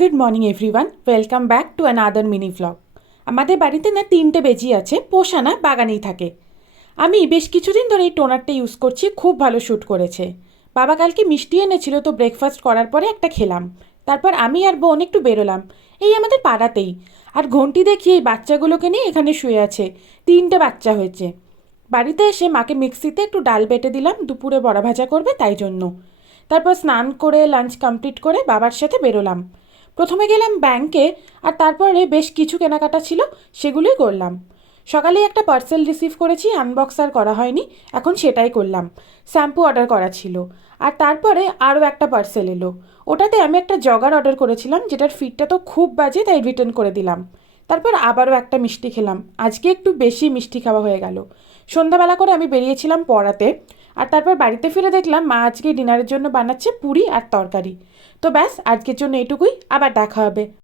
Good morning everyone, welcome back to another mini vlog. আমাদের বাড়িতে না 3টে বেজি আছে, পোষা না, বাগানেই থাকে। আমি বেশ কিছুদিন ধরে এই টোনারটা ইউজ করছি, খুব ভালো শ্যুট করেছে। বাবা কালকে মিষ্টি এনেছিল, তো ব্রেকফাস্ট করার পরে একটা খেলাম। তারপর আমি আর বোন একটু বেরোলাম, এই আমাদের পাড়াতেই। আর ঘন্টি দেখি এই বাচ্চাগুলোকে নিয়ে এখানে শুয়ে আছে। 3টে বাচ্চা হয়েছে। বাড়িতে এসে মাকে মিক্সিতে একটু ডাল বেটে দিলাম, দুপুরে বড়া ভাজা করবে তাই জন্য। তারপর স্নান করে লাঞ্চ কমপ্লিট করে বাবার সাথে বেরোলাম। প্রথমে গেলাম ব্যাংকে, আর তারপরে বেশ কিছু কেনাকাটা ছিল, সেগুলোই করলাম। সকালেই একটা পার্সেল রিসিভ করেছি, আনবক্স আর করা হয়নি, এখন সেটাই করলাম। শ্যাম্পু অর্ডার করা ছিল। আর তারপরে আরও একটা পার্সেল এলো। ওটাতে আমি একটা জগার অর্ডার করেছিলাম, যেটার ফিটটা তো খুব বাজে, তাই রিটার্ন করে দিলাম। তারপর আবারও একটা মিষ্টি খেলাম, আজকে একটু বেশি মিষ্টি খাওয়া হয়ে গেল। সন্ধ্যাবেলা করে আমি বেরিয়েছিলাম পড়াতে। আর তারপর বাড়িতে ফিরে দেখলাম মা আজকে ডিনারের জন্য বানাচ্ছে পুরি আর তরকারি। তো ব্যাস, আজকের জন্য এটুকুই, আবার দেখা হবে।